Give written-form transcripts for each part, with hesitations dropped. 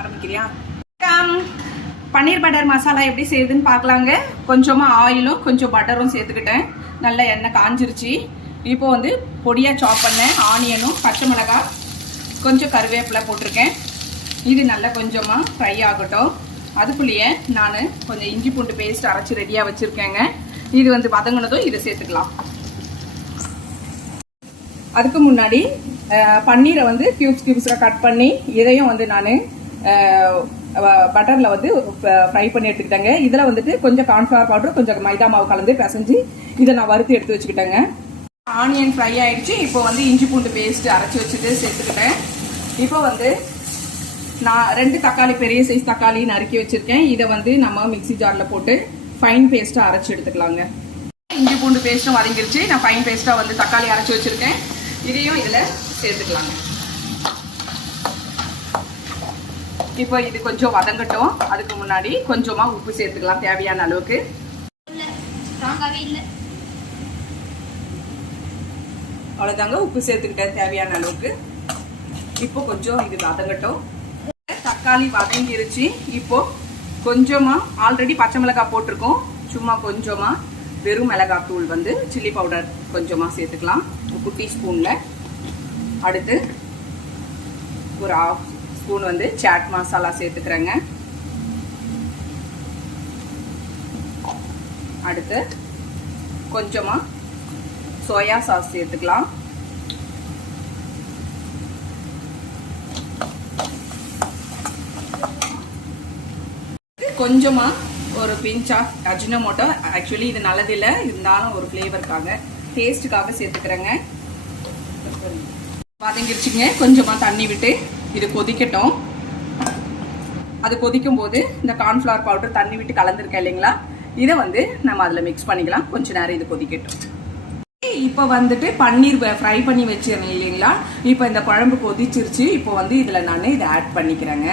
ஆரம்பிக்கிறியா? பன்னீர் butter masala எப்படி செய்யுதுன்னு பார்க்கலாங்க. கொஞ்சமாக ஆயிலும் கொஞ்சம் பட்டரும் சேர்த்துக்கிட்டேன். நல்லா எண்ணெய் காஞ்சிருச்சு. இப்போ வந்து பொடியாக சாப் பண்ணேன் ஆனியனும் பச்சை மிளகாய் கொஞ்சம் கருவேப்பிலை போட்டிருக்கேன். இது நல்லா கொஞ்சமாக ஃப்ரை ஆகட்டும். அதுக்குள்ளேயே நான் கொஞ்சம் இஞ்சி பூண்டு பேஸ்ட் அரைச்சி ரெடியாக வச்சுருக்கேங்க. இது வந்து வதங்கினதும் இதை சேர்த்துக்கலாம். அதுக்கு முன்னாடி பன்னீரை வந்து கியூப்ஸாக கட் பண்ணி இதையும் வந்து நான் பட்டரில் வந்து ஃப்ரை பண்ணி எடுத்துக்கிட்டேங்க. இதில் வந்துட்டு கொஞ்சம் கார்ன்ஃப்ளவர் பவுடர் கொஞ்சம் மைதா மாவு கலந்து பிசைஞ்சு இதை நான் வறுத்து எடுத்து வச்சுக்கிட்டேங்க. ஆனியன் ஃப்ரை ஆகிடுச்சு. இப்போ வந்து இஞ்சி பூண்டு பேஸ்ட் அரைச்சி வச்சுட்டு சேர்த்துக்கிட்டேன். இப்போ வந்து நான் 2 தக்காளி பெரிய சைஸ் தக்காளி நறுக்கி வச்சுருக்கேன். இதை வந்து நம்ம மிக்சி ஜாரில் போட்டு ஃபைன் பேஸ்ட்டாக அரைச்சி எடுத்துக்கலாங்க. இஞ்சி பூண்டு பேஸ்ட்டும் வதங்கிருச்சு. நான் ஃபைன் பேஸ்ட்டாக வந்து தக்காளி அரைச்சி வச்சுருக்கேன். இதையும் இதில் சேர்த்துக்கலாங்க. இப்போ இது கொஞ்சம் வதங்கட்டும். அதுக்கு முன்னாடி கொஞ்சமாக உப்பு சேர்த்துக்கலாம் தேவையான அளவுக்கு. அவ்வளோதாங்க, உப்பு சேர்த்துக்கிட்டேன் தேவையான அளவுக்கு. இப்போ கொஞ்சம் இது வதங்கட்டும். தக்காளி வதங்கிருச்சு. இப்போ கொஞ்சமாக ஆல்ரெடி பச்சை மிளகாய் போட்டிருக்கோம். சும்மா கொஞ்சமாக வெறும் மிளகாய் தூள் வந்து சில்லி பவுடர் கொஞ்சமாக சேர்த்துக்கலாம் குட்டி ஸ்பூனில். அடுத்து ஒரு 1/2 ஸ்பூன் வந்து சாட் மசாலா சேர்த்துக்கிறேங்க. அடுத்து கொஞ்சமாக சோயா சாஸ் சேர்த்துக்கலாம். கொஞ்சமாக ஒரு பிஞ்ச் ஆஃப் அஜினோமோட்டோ. ஆக்சுவலி இது நல்லதில்லை, இருந்தாலும் ஒரு ஃப்ளேவருக்காக டேஸ்ட்டுக்காக சேர்த்துக்கிறேங்க. வதங்கிருச்சுங்க. கொஞ்சமாக தண்ணி விட்டு இது கொதிக்கட்டும். அது கொதிக்கும் போது இந்த கார்ன்ஃப்ளவர் பவுடர் தண்ணி விட்டு கலந்துருக்கேன் இல்லைங்களா, இதை வந்து நம்ம அதில் மிக்ஸ் பண்ணிக்கலாம். கொஞ்ச நேரம் இது கொதிக்கட்டும். இப்போ வந்துட்டு பன்னீர் ஃப்ரை பண்ணி வச்சிருந்தேன் இல்லைங்களா, இப்போ இந்த குழம்பு கொதிச்சிருச்சு. இப்போ வந்து இதில் நான் இதை ஆட் பண்ணிக்கிறேங்க.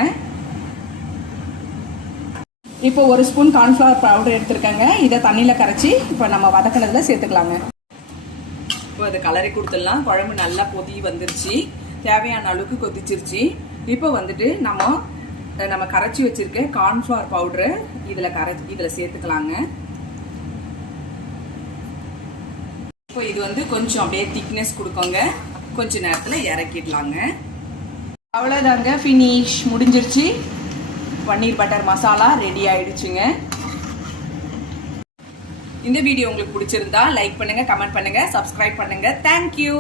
இப்போ 1 ஸ்பூன் கார்ன்ஃப்ளவர் பவுடர் எடுத்துருக்கேங்க. இதை தண்ணியில் கரைச்சி இப்போ நம்ம வதக்கினதுல சேர்த்துக்கலாங்க. இப்போ அது கலரி கொடுத்துடலாம். குழம்பு நல்லா கொதி வந்துருச்சு. தேவையான அளவுக்கு கொதிச்சிருச்சு. இப்போ வந்துட்டு நம்ம கரைச்சி வச்சிருக்க கார்ன்ஃப்ளவர் பவுடரை இதில் சேர்த்துக்கலாங்க. இப்போ இது வந்து கொஞ்சம் அப்படியே திக்னஸ் கொடுக்கோங்க. கொஞ்ச நேரத்தில் இறக்கிடலாங்க. அவ்வளோதாங்க, ஃபினிஷ் முடிஞ்சிருச்சு. பன்னீர் பட்டர் மசாலா ரெடி ஆயிடுச்சுங்க. இந்த வீடியோ உங்களுக்கு பிடிச்சிருந்தா லைக் பண்ணுங்க, கமெண்ட் பண்ணுங்க, சப்ஸ்கிரைப் பண்ணுங்க. தேங்க்யூ.